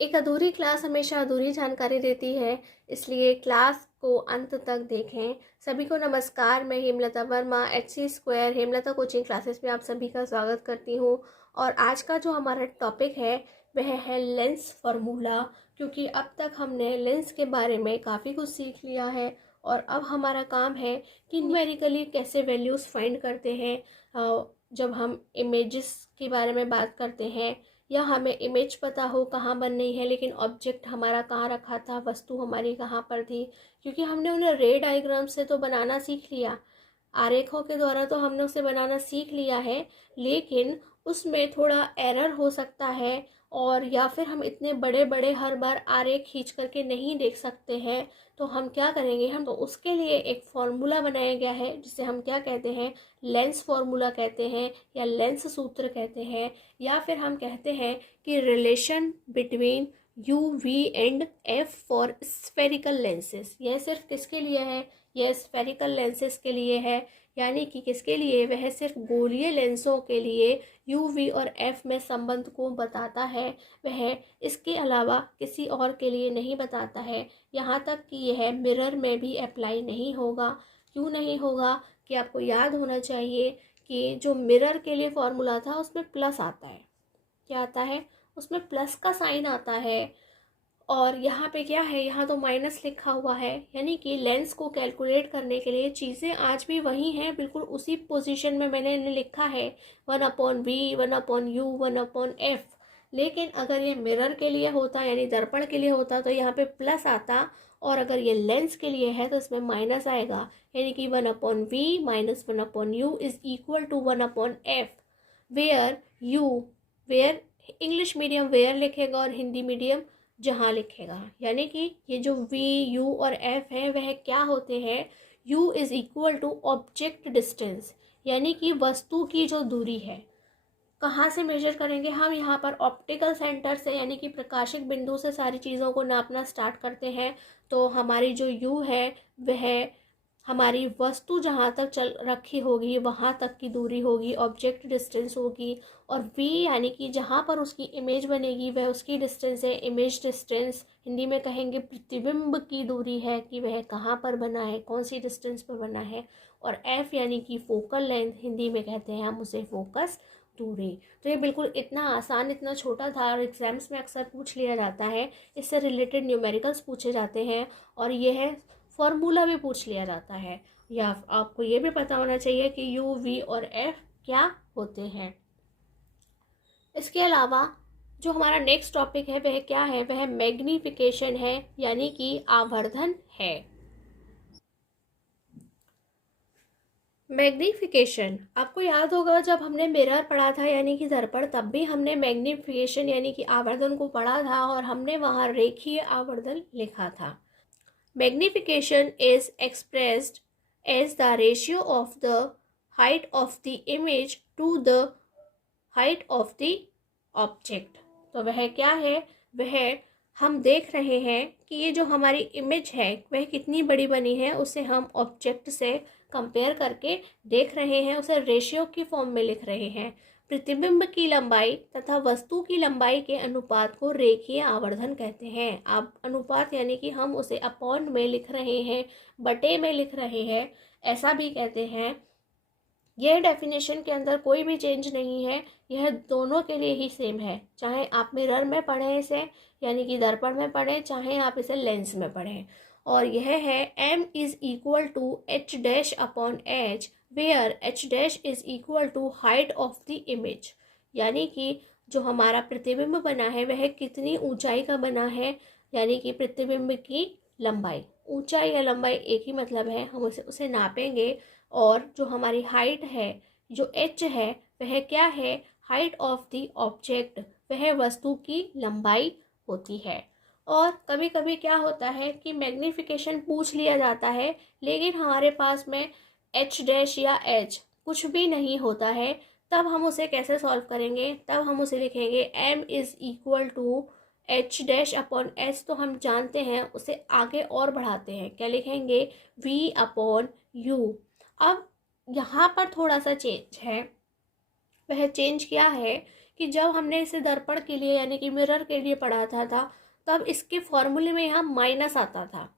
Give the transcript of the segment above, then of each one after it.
एक अधूरी क्लास हमेशा अधूरी जानकारी देती है, इसलिए क्लास को अंत तक देखें। सभी को नमस्कार, मैं Hemlata Verma HC square Hemlata coaching classes में आप सभी का स्वागत करती हूँ। और आज का जो हमारा टॉपिक है वह है लेंस फार्मूला, क्योंकि अब तक हमने लेंस के बारे में काफ़ी कुछ सीख लिया है और अब हमारा काम है कि न्यूमेरिकली कैसे वैल्यूज़ फाइंड करते हैं। जब हम इमेजेस के बारे में बात करते हैं या हमें इमेज पता हो कहाँ बन रही है लेकिन ऑब्जेक्ट हमारा कहाँ रखा था, वस्तु हमारी कहाँ पर थी, क्योंकि हमने उन्हें रे डायग्राम से तो बनाना सीख लिया, आरेखों के द्वारा तो हमने उसे बनाना सीख लिया है, लेकिन उसमें थोड़ा एरर हो सकता है। और या फिर हम इतने बड़े बड़े हर बार आरेख खींच करके नहीं देख सकते हैं, तो हम क्या करेंगे, हम तो उसके लिए एक फॉर्मूला बनाया गया है जिसे हम क्या कहते हैं, लेंस फार्मूला कहते हैं या लेंस सूत्र कहते हैं, या फिर हम कहते हैं कि relation between u v and f for spherical lenses. यह सिर्फ किसके लिए है, यह स्फेरिकल लेंसेज के लिए है, यानी कि किसके लिए, वह सिर्फ गोलीय लेंसों के लिए यू वी और एफ में संबंध को बताता है, वह इसके अलावा किसी और के लिए नहीं बताता है। यहाँ तक कि यह मिरर में भी अप्लाई नहीं होगा। क्यों नहीं होगा, कि आपको याद होना चाहिए कि जो मिरर के लिए फॉर्मूला था उसमें प्लस आता है। क्या आता है, उसमें प्लस का साइन आता है, और यहाँ पे क्या है, यहाँ तो माइनस लिखा हुआ है, यानी कि लेंस को कैलकुलेट करने के लिए चीज़ें आज भी वही हैं, बिल्कुल उसी पोजीशन में मैंने इन्हें लिखा है, 1/v, 1/u, 1/f। लेकिन अगर ये मिरर के लिए होता, यानी दर्पण के लिए होता, तो यहाँ पे प्लस आता, और अगर ये लेंस के लिए है तो इसमें माइनस आएगा, यानी कि 1/v minus 1/u is equal to 1/f, where u, वेयर इंग्लिश मीडियम वेयर लिखेगा और हिंदी मीडियम जहाँ लिखेगा। यानी कि ये जो वी, यू और एफ है वह क्या होते हैं, u is equal to object distance, यानी कि वस्तु की जो दूरी है। कहाँ से मेजर करेंगे हम, यहाँ पर ऑप्टिकल सेंटर से, यानी कि प्रकाशिक बिंदु से सारी चीज़ों को नापना स्टार्ट करते हैं। तो हमारी जो यू है वह हमारी वस्तु जहाँ तक चल रखी होगी वहाँ तक की दूरी होगी, ऑब्जेक्ट डिस्टेंस होगी। और वी यानी कि जहाँ पर उसकी इमेज बनेगी वह उसकी डिस्टेंस है, इमेज डिस्टेंस हिंदी में कहेंगे प्रतिबिंब की दूरी है, कि वह कहाँ पर बना है, कौन सी डिस्टेंस पर बना है। और एफ यानी कि फोकल लेंथ, हिंदी में कहते हैं हम उसे फोकस दूरी। तो ये बिल्कुल इतना आसान, इतना छोटा था और एग्जाम्स में अक्सर पूछ लिया जाता है, इससे रिलेटेड न्यूमेरिकल्स पूछे जाते हैं और यह फॉर्मूला भी पूछ लिया जाता है। या आपको ये भी पता होना चाहिए कि यू, वी और एफ क्या होते हैं। इसके अलावा जो हमारा नेक्स्ट टॉपिक है वह क्या है, वह मैग्नीफिकेशन है, यानी कि आवर्धन है। मैग्नीफिकेशन आपको याद होगा, जब हमने मिरर पढ़ा था यानी कि दर्पण, तब भी हमने मैग्नीफिकेशन यानी कि आवर्धन को पढ़ा था और हमने वहाँ रेखीय आवर्धन लिखा था। Magnification is expressed as the ratio of the height of the image to the height of the object। तो वह क्या है, वह हम देख रहे हैं कि ये जो हमारी इमेज है वह कितनी बड़ी बनी है, उसे हम ऑब्जेक्ट से कंपेयर करके देख रहे हैं, उसे रेशियो की फॉर्म में लिख रहे हैं। प्रतिबिंब की लंबाई तथा वस्तु की लंबाई के अनुपात को रेखीय आवर्धन कहते हैं। आप अनुपात यानी कि हम उसे अपॉन में लिख रहे हैं, बटे में लिख रहे हैं, ऐसा भी कहते हैं। यह डेफिनेशन के अंदर कोई भी चेंज नहीं है, यह दोनों के लिए ही सेम है, चाहे आप मिरर में पढ़ें इसे यानी कि दर्पण में पढ़ें, चाहे आप इसे लेंस में पढ़ें। और यह है m is equal to h dash upon h, where h dash is equal to height of the image, यानी कि जो हमारा प्रतिबिंब बना है वह कितनी ऊंचाई का बना है, यानी कि प्रतिबिंब की लंबाई। ऊंचाई या लंबाई एक ही मतलब है, हम उसे नापेंगे। और जो हमारी हाइट है, जो h है, वह क्या है, हाइट ऑफ द ऑब्जेक्ट, वह वस्तु की लंबाई होती है। और कभी कभी क्या होता है कि मैग्नीफिकेशन पूछ लिया जाता है, लेकिन हमारे पास में h डैश या h कुछ भी नहीं होता है, तब हम उसे कैसे सॉल्व करेंगे, तब हम उसे लिखेंगे m is equal to h dash upon h, तो हम जानते हैं उसे आगे और बढ़ाते हैं, क्या लिखेंगे, v अपॉन u। अब यहाँ पर थोड़ा सा चेंज है, वह चेंज क्या है कि जब हमने इसे दर्पण के लिए यानी कि मिरर के लिए पढ़ा था तब इसके फॉर्मूले में यहाँ माइनस आता था,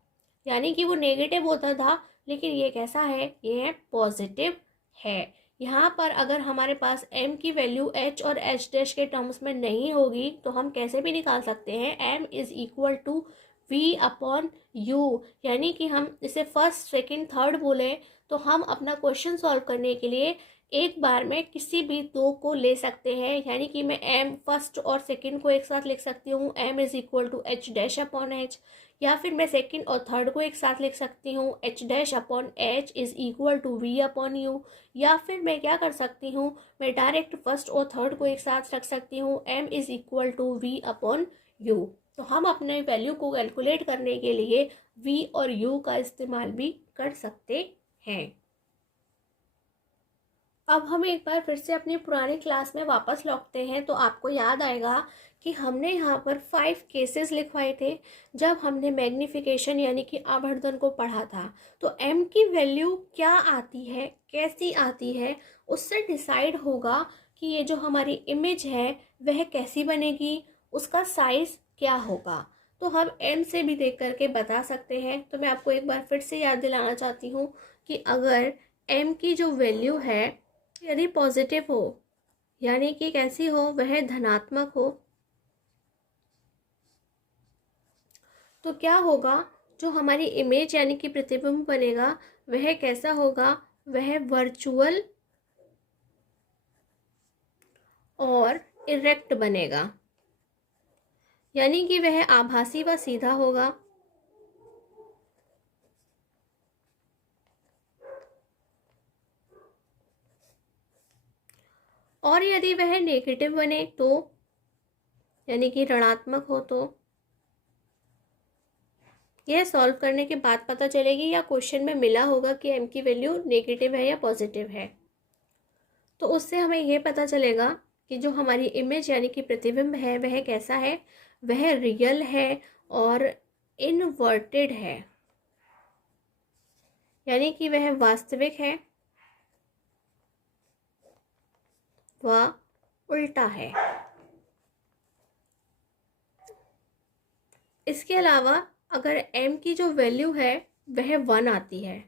यानी कि वो नेगेटिव होता था, लेकिन ये कैसा है, ये पॉजिटिव है। यहाँ पर अगर हमारे पास m की वैल्यू h और h डैश के टर्म्स में नहीं होगी तो हम कैसे भी निकाल सकते हैं, m is equal to v upon u, यानी कि हम इसे फर्स्ट सेकंड थर्ड बोले तो हम अपना क्वेश्चन सॉल्व करने के लिए एक बार में किसी भी दो को ले सकते हैं, यानी कि मैं m फर्स्ट और सेकंड को एक साथ लिख सकती हूँ, m is equal to h dash upon h, या फिर मैं सेकंड और थर्ड को एक साथ लिख सकती हूँ, h dash upon h is equal to v upon u, या फिर मैं क्या कर सकती हूँ, मैं डायरेक्ट फर्स्ट और थर्ड को एक साथ रख सकती हूँ, m is equal to v upon u। तो हम अपने वैल्यू को कैलकुलेट करने के लिए v और u का इस्तेमाल भी कर सकते हैं। अब हम एक बार फिर से अपनी पुरानी क्लास में वापस लौटते हैं तो आपको याद आएगा कि हमने यहाँ पर 5 केसेस लिखवाए थे जब हमने मैग्नीफिकेशन यानी कि आवर्धन को पढ़ा था। तो m की वैल्यू क्या आती है, कैसी आती है, उससे डिसाइड होगा कि ये जो हमारी इमेज है वह कैसी बनेगी, उसका साइज क्या होगा। तो हम m से भी देख करके बता सकते हैं। तो मैं आपको एक बार फिर से याद दिलाना चाहती हूँ कि अगर m की जो वैल्यू है यदि पॉजिटिव हो, यानी कि कैसी हो, वह धनात्मक हो, तो क्या होगा, जो हमारी इमेज यानी कि प्रतिबिंब बनेगा वह कैसा होगा, वह वर्चुअल और इरेक्ट बनेगा, यानी कि वह आभासी व सीधा होगा। और यदि वह नेगेटिव बने तो, यानी कि ऋणात्मक हो, तो यह सॉल्व करने के बाद पता चलेगी या क्वेश्चन में मिला होगा कि m की वैल्यू नेगेटिव है या पॉजिटिव है। तो उससे हमें यह पता चलेगा कि जो हमारी इमेज यानी कि प्रतिबिंब है वह कैसा है, वह रियल है और इनवर्टेड है, यानी कि वह वास्तविक है व उल्टा है। इसके अलावा अगर m की जो वैल्यू है वह 1 आती है,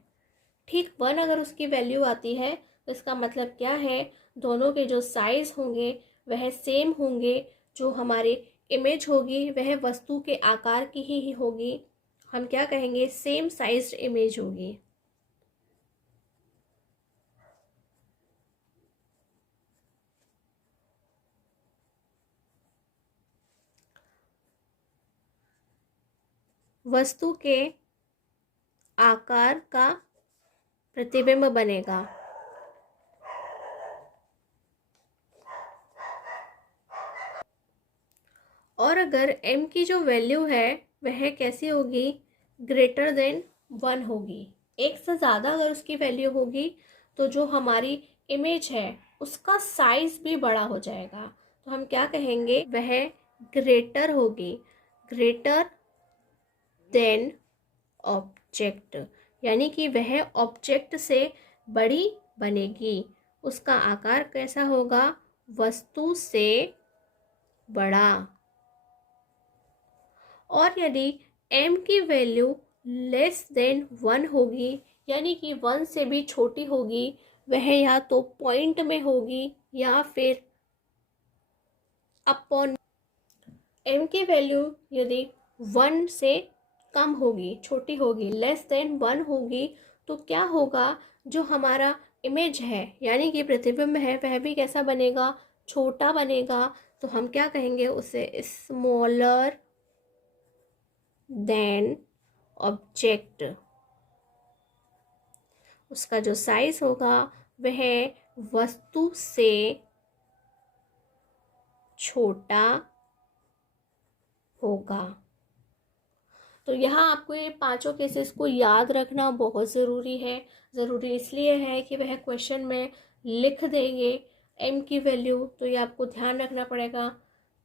ठीक 1 अगर उसकी वैल्यू आती है तो इसका मतलब क्या है, दोनों के जो साइज होंगे वह सेम होंगे, जो हमारी इमेज होगी वह वस्तु के आकार की ही होगी, हम क्या कहेंगे, सेम साइज्ड इमेज होगी। वस्तु के आकार का प्रतिबिंब बनेगा। और अगर m की जो वैल्यू है वह कैसी होगी, ग्रेटर देन 1 होगी, एक से ज़्यादा अगर उसकी वैल्यू होगी तो जो हमारी इमेज है उसका साइज भी बड़ा हो जाएगा, तो हम क्या कहेंगे, वह ग्रेटर होगी, ग्रेटर देन ऑब्जेक्ट, यानी कि वह ऑब्जेक्ट से बड़ी बनेगी, उसका आकार कैसा होगा, वस्तु से बड़ा। और यदि m की वैल्यू लेस देन 1 होगी, यानी कि 1 से भी छोटी होगी, वह या तो पॉइंट में होगी या फिर अपॉन। m की वैल्यू यदि 1 से कम होगी, छोटी होगी, लेस देन 1 होगी, तो क्या होगा, जो हमारा इमेज है यानी कि प्रतिबिंब है वह भी कैसा बनेगा, छोटा बनेगा। तो हम क्या कहेंगे उसे, स्मॉलर देन ऑब्जेक्ट, उसका जो साइज होगा वह वस्तु से छोटा होगा। तो यहाँ आपको ये पांचों केसेस को याद रखना बहुत ज़रूरी है। ज़रूरी इसलिए है कि वह क्वेश्चन में लिख देंगे m की वैल्यू, तो ये आपको ध्यान रखना पड़ेगा,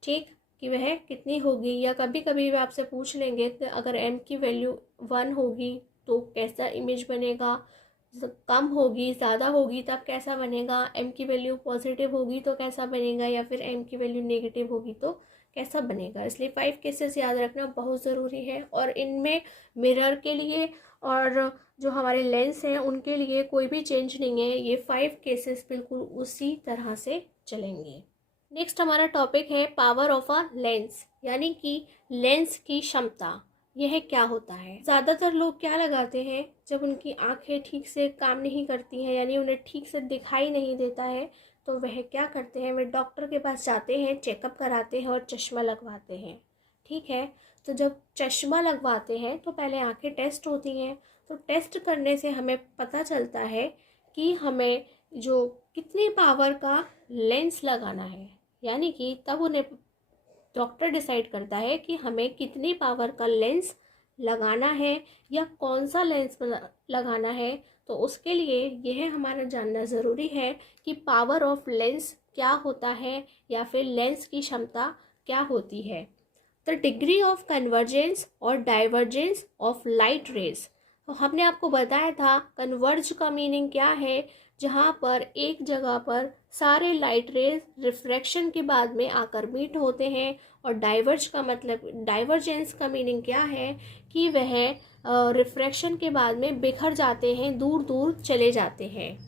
ठीक, कि वह कितनी होगी। या कभी कभी वे आपसे पूछ लेंगे कि अगर m की वैल्यू 1 होगी तो कैसा इमेज बनेगा, कम होगी, ज़्यादा होगी तब कैसा बनेगा, m की वैल्यू पॉजिटिव होगी तो कैसा बनेगा, या फिर m की वैल्यू नेगेटिव होगी तो कैसा बनेगा। इसलिए 5 केसेस याद रखना बहुत ज़रूरी है। और इनमें मिरर के लिए और जो हमारे लेंस हैं उनके लिए कोई भी चेंज नहीं है, ये 5 केसेस बिल्कुल उसी तरह से चलेंगे। नेक्स्ट हमारा टॉपिक है पावर ऑफ अ लेंस, यानी कि लेंस की क्षमता। यह क्या होता है। ज़्यादातर लोग क्या लगाते हैं, जब उनकी आंखें ठीक से काम नहीं करती हैं, यानी उन्हें ठीक से दिखाई नहीं देता है, तो वह क्या करते हैं, वे डॉक्टर के पास जाते हैं, चेकअप कराते हैं और चश्मा लगवाते हैं। ठीक है, तो जब चश्मा लगवाते हैं तो पहले आंखें टेस्ट होती हैं। तो टेस्ट करने से हमें पता चलता है कि हमें जो कितनी पावर का लेंस लगाना है, यानी कि तब उन्हें डॉक्टर डिसाइड करता है कि हमें कितनी पावर का लेंस लगाना है या कौन सा लेंस लगाना है। तो उसके लिए यह हमारा जानना ज़रूरी है कि पावर ऑफ लेंस क्या होता है या फिर लेंस की क्षमता क्या होती है। द डिग्री ऑफ कन्वर्जेंस और डाइवर्जेंस ऑफ लाइट रेज। तो हमने आपको बताया था कन्वर्ज का मीनिंग क्या है, जहाँ पर एक जगह पर सारे लाइट रेज रिफ्रैक्शन के बाद में आकर मीट होते हैं। और डाइवर्ज का मतलब, डाइवर्जेंस का मीनिंग क्या है कि वह रिफ्रैक्शन के बाद में बिखर जाते हैं, दूर दूर चले जाते हैं।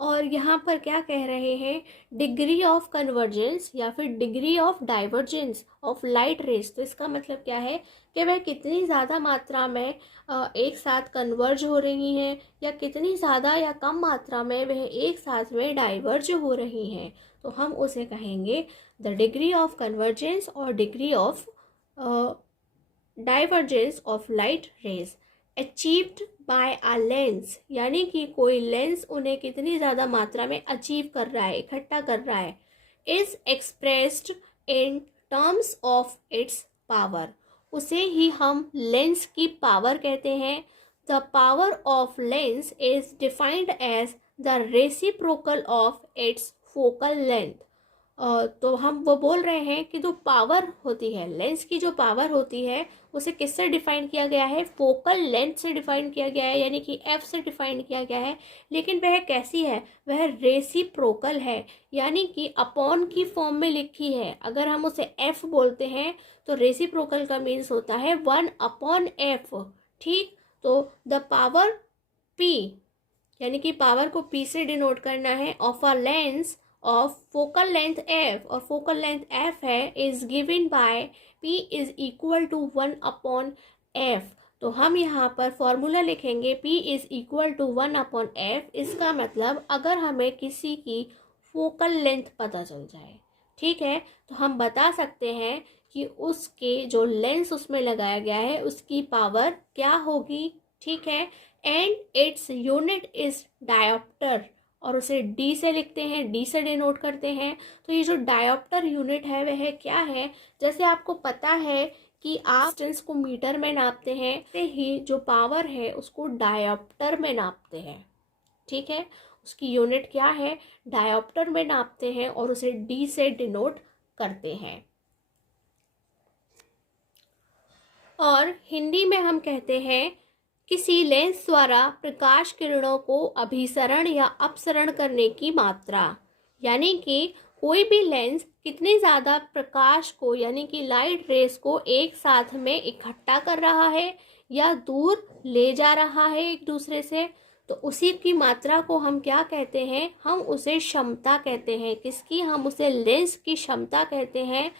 और यहाँ पर क्या कह रहे हैं, डिग्री ऑफ कन्वर्जेंस या फिर degree of divergence of light rays. तो इसका मतलब क्या है कि वह कितनी ज़्यादा मात्रा में एक साथ कन्वर्ज हो रही हैं या कितनी ज़्यादा या कम मात्रा में वह एक साथ में डाइवर्ज हो रही हैं। तो हम उसे कहेंगे द डिग्री ऑफ कन्वर्जेंस और degree of divergence of light rays achieved by a lens, यानी कि कोई लेंस उन्हें कितनी ज़्यादा मात्रा में अचीव कर रहा है, इकट्ठा कर रहा है, is expressed in terms of its power. उसे ही हम लेंस की पावर कहते हैं। The power of lens is defined as the reciprocal of its focal length. तो हम वो बोल रहे हैं कि जो पावर होती है, लेंस की जो पावर होती है, उसे किससे डिफाइन किया गया है, फोकल लेंथ से डिफाइन किया गया है, यानी कि एफ से डिफाइन किया गया है। लेकिन वह कैसी है, वह रेसिप्रोकल है, यानी कि अपॉन की फॉर्म में लिखी है। अगर हम उसे एफ बोलते हैं तो रेसिप्रोकल का मीन्स होता है 1/f। ठीक, तो द पावर पी, यानी कि पावर को पी से डिनोट करना है, of a lens of focal length f, और फोकल लेंथ f है, is given by p is equal to 1/f। तो हम यहाँ पर फॉर्मूला लिखेंगे p is equal to 1/f। इसका मतलब अगर हमें किसी की फोकल लेंथ पता चल जाए, ठीक है, तो हम बता सकते हैं कि उसके जो लेंस उसमें लगाया गया है उसकी पावर क्या होगी। ठीक है, and its unit is dioptre, और उसे डी से लिखते हैं, डी से डिनोट करते हैं। तो ये जो डायोप्टर यूनिट है वह क्या है, जैसे आपको पता है कि आप डिस्टेंस को मीटर में नापते हैं, ते ही जो पावर है उसको डायोप्टर में नापते हैं। ठीक है, उसकी यूनिट क्या है, डायोप्टर में नापते हैं और उसे डी से डिनोट करते हैं। और हिंदी में हम कहते हैं किसी लेंस द्वारा प्रकाश किरणों को अभिसरण या अपसरण करने की मात्रा, यानी कि कोई भी लेंस कितनी ज़्यादा प्रकाश को, यानी कि लाइट रेस को एक साथ में इकट्ठा कर रहा है या दूर ले जा रहा है एक दूसरे से, तो उसी की मात्रा को हम क्या कहते हैं, हम उसे क्षमता कहते हैं। किसकी, हम उसे लेंस की क्षमता कहते हैं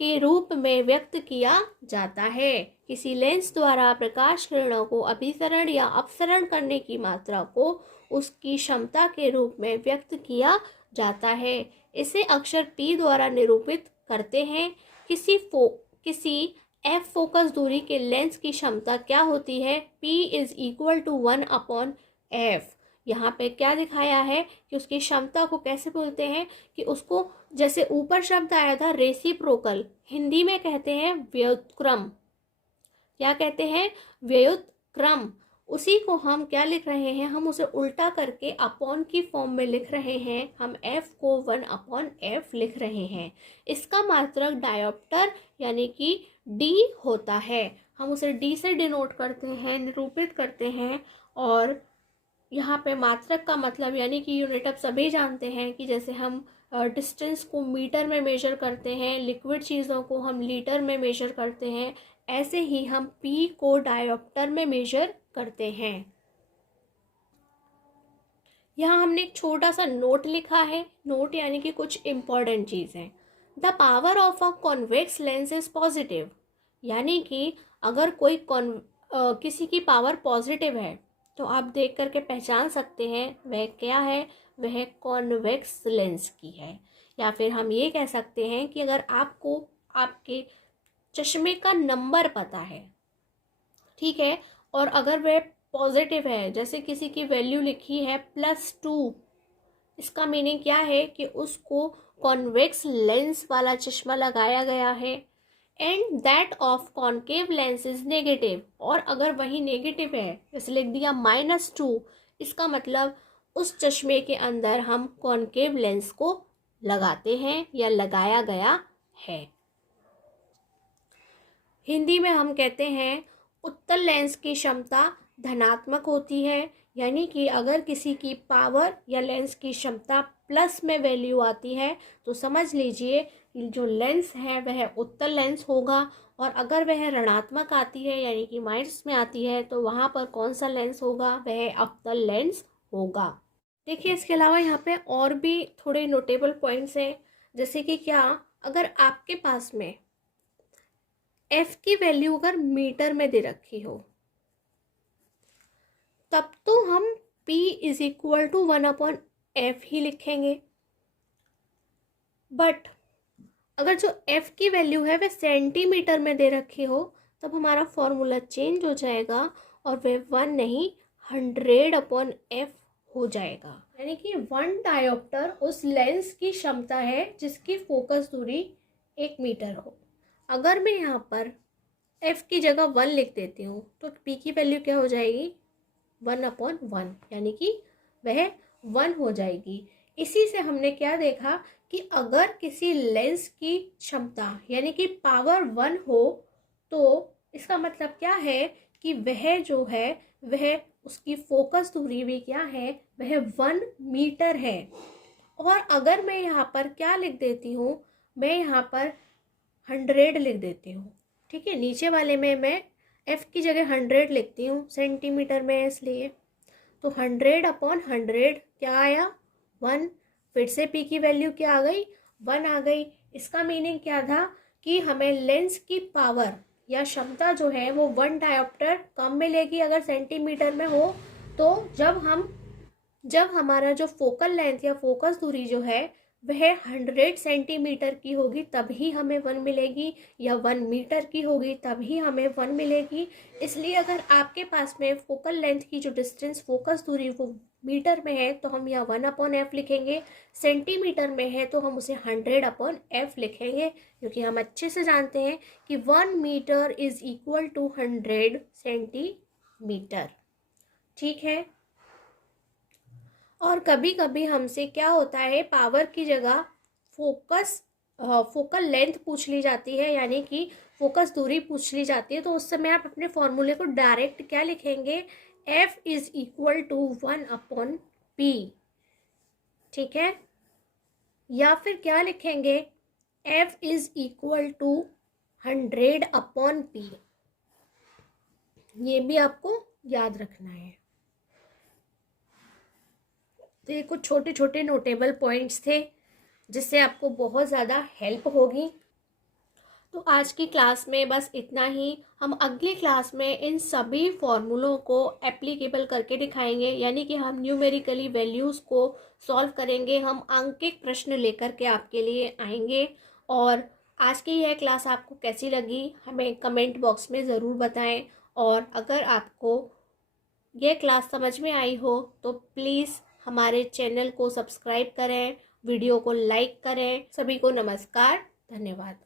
के रूप में व्यक्त किया जाता है। किसी लेंस द्वारा प्रकाश किरणों को अभिसरण या अपसरण करने की मात्रा को उसकी क्षमता के रूप में व्यक्त किया जाता है। इसे अक्षर P द्वारा निरूपित करते हैं। किसी F फोकस दूरी के लेंस की क्षमता क्या होती है, P is equal to 1/f। यहाँ पे क्या दिखाया है कि उसकी क्षमता को कैसे बोलते हैं, कि उसको, जैसे ऊपर शब्द आया था रेसिप्रोकल, हिंदी में कहते हैं व्युत्क्रम। क्या कहते हैं, व्युत्क्रम। उसी को हम क्या लिख रहे हैं, हम उसे उल्टा करके अपॉन की फॉर्म में लिख रहे हैं। हम f को 1/f लिख रहे हैं। इसका मात्रक डायोप्टर यानी कि d होता है। हम उसे d से डिनोट करते हैं, निरूपित करते हैं। और यहाँ पे मात्रक का मतलब यानी कि यूनिट आप सभी जानते हैं कि जैसे हम डिस्टेंस को मीटर में मेजर करते हैं, लिक्विड चीज़ों को हम लीटर में मेजर करते हैं, ऐसे ही हम पी को डायोप्टर में मेजर करते हैं। यहाँ हमने एक छोटा सा नोट लिखा है, नोट यानी कि कुछ इम्पॉर्टेंट चीज़ है। The power of a convex lens is positive, यानी कि अगर कोई किसी की पावर पॉजिटिव है तो आप देख करके पहचान सकते हैं वह क्या है, वह कॉन्वेक्स लेंस की है। या फिर हम ये कह सकते हैं कि अगर आपको आपके चश्मे का नंबर पता है, ठीक है, और अगर वह पॉजिटिव है, जैसे किसी की वैल्यू लिखी है +2, इसका मीनिंग क्या है कि उसको कॉन्वेक्स लेंस वाला चश्मा लगाया गया है। And that of concave lens is negative, और अगर वही नेगेटिव है, जैसे लिख दिया -2, इसका मतलब उस चश्मे के अंदर हम कॉन्केव लेंस को लगाते हैं या लगाया गया है। हिंदी में हम कहते हैं उत्तल लेंस की क्षमता धनात्मक होती है, यानी कि अगर किसी की पावर या लेंस की क्षमता प्लस में वैल्यू आती है तो समझ लीजिए जो लेंस है वह उत्तल लेंस होगा, और अगर वह ऋणात्मक आती है यानी कि माइनस में आती है तो वहाँ पर कौन सा लेंस होगा, वह अवतल लेंस होगा। देखिए इसके अलावा यहाँ पे और भी थोड़े नोटेबल पॉइंट्स हैं, जैसे कि क्या, अगर आपके पास में एफ की वैल्यू अगर मीटर में दे रखी हो तब तो हम P is equal to 1/f ही लिखेंगे। बट अगर जो f की वैल्यू है वह सेंटीमीटर में दे रखी हो तब हमारा फॉर्मूला चेंज हो जाएगा और वह 1 नहीं 100/f हो जाएगा। यानी कि 1 डायोप्टर उस लेंस की क्षमता है जिसकी फोकस दूरी 1 मीटर हो। अगर मैं यहाँ पर f की जगह 1 लिख देती हूँ तो p की वैल्यू क्या हो जाएगी, 1/1, यानी कि वह 1 हो जाएगी। इसी से हमने क्या देखा कि अगर किसी लेंस की क्षमता यानी कि पावर 1 हो तो इसका मतलब क्या है कि वह जो है वह उसकी फोकस दूरी भी क्या है, वह 1 मीटर है। और अगर मैं यहाँ पर क्या लिख देती हूँ, मैं यहाँ पर 100 लिख देती हूँ, ठीक है, नीचे वाले में मैं f की जगह 100 लिखती हूँ, सेंटीमीटर में है इसलिए, तो 100/100 क्या आया, 1। फिर से p की वैल्यू क्या आ गई, 1 आ गई। इसका मीनिंग क्या था कि हमें लेंस की पावर या क्षमता जो है वो 1 डायोप्टर कम मिलेगी अगर सेंटीमीटर में हो। तो जब हमारा जो फोकल लेंथ या फोकस दूरी जो है वह 100 सेंटीमीटर की होगी तभी हमें 1 मिलेगी, या 1 मीटर की होगी तभी हमें 1 मिलेगी। इसलिए अगर आपके पास में फोकल लेंथ की जो डिस्टेंस फोकस दूरी वो मीटर में है तो हम यहाँ 1/f लिखेंगे, सेंटीमीटर में है तो हम उसे 100/f लिखेंगे, क्योंकि हम अच्छे से जानते हैं कि 1 metre is equal to 100 centimetre, ठीक है। और कभी कभी हमसे क्या होता है, पावर की जगह फोकल लेंथ पूछ ली जाती है, यानी कि फोकस दूरी पूछ ली जाती है, तो उस समय आप अपने फॉर्मूले को डायरेक्ट क्या लिखेंगे, F is equal to 1/p, ठीक है, या फिर क्या लिखेंगे, F is equal to 100/p। ये भी आपको याद रखना है। तो ये कुछ छोटे छोटे नोटेबल पॉइंट्स थे जिससे आपको बहुत ज़्यादा हेल्प होगी। तो आज की क्लास में बस इतना ही। हम अगली क्लास में इन सभी फॉर्मूलों को एप्लीकेबल करके दिखाएंगे, यानी कि हम न्यूमेरिकली वैल्यूज़ को सॉल्व करेंगे, हम अंकित प्रश्न लेकर के आपके लिए आएंगे। और आज की यह क्लास आपको कैसी लगी हमें कमेंट बॉक्स में ज़रूर बताएं। और अगर आपको यह क्लास समझ में आई हो तो प्लीज़ हमारे चैनल को सब्सक्राइब करें, वीडियो को लाइक करें। सभी को नमस्कार, धन्यवाद।